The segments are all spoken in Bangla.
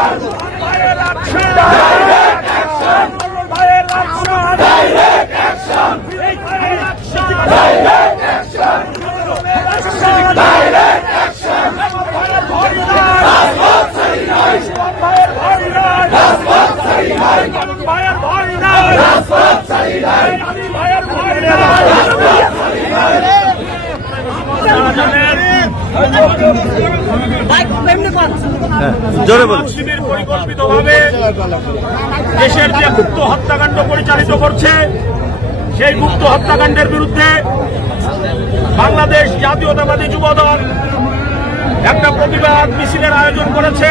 ভাইয়ের ভাই ভাইয়ের ভাই শিবির পরিকল্পিতভাবে দেশের যে গুপ্ত হত্যাকাণ্ড পরিচালিত করছে, সেই গুপ্ত হত্যাকাণ্ডের বিরুদ্ধে বাংলাদেশ জাতীয়তাবাদী যুবদল একটা প্রতিবাদ মিছিলের আয়োজন করেছে।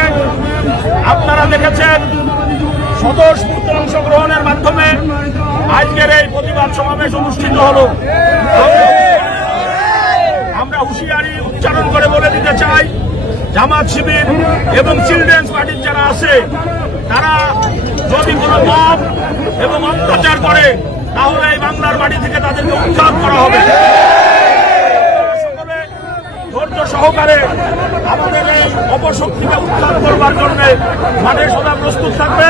আপনারা দেখেছেন, স্বতঃস্ফূর্ত অংশগ্রহণের মাধ্যমে আজকের এই প্রতিবাদ সমাবেশ অনুষ্ঠিত হলো। আমরা হুঁশিয়ারি উচ্চারণ করে বলে দিতে জামাত শিবির এবং চিলড্রেন্স পার্টির যারা আছে, তারা যদি কোনো মব এবং অত্যাচার করে, তাহলে এই বাংলার মাটি থেকে তাদেরকে উদ্ধার করা হবে। সহকারে আমাদের এই অপশক্তিকে উত্থান করবার জন্য মাঠে সদা প্রস্তুত থাকবেন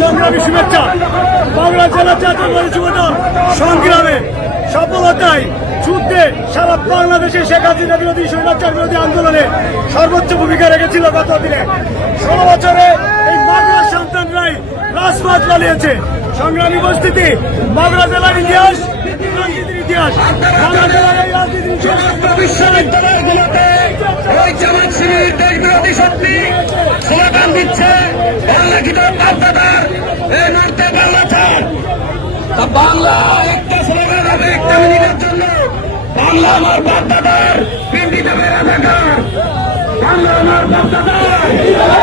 সংগ্রামী শুভেচ্ছা। বাংলা জেলা সংগ্রামে। সফলতায় যুদ্ধে সারা বাংলাদেশে শেখ হাসিনা বিরোধী স্বৈরাচার বিরোধী আন্দোলনে সর্বোচ্চ ভূমিকা রেখেছিল গত দিনে ষোলো বছরে এই মাগুরার সন্তানরাই রাজপথ চালিয়েছে সংগ্রামী উপস্থিতি মাগুরা জেলার ইতিহাস রাজনীতির ইতিহাস। বাংলা জেলার এই রাজনীতির বিরোধী শক্তি। স্লোগান দিচ্ছে বাংলা কিতাব বাংলা বাংলা আমার বাচ্চাদের পিন্ডিতে বেড়া দেখার। আমার বাচ্চাদের।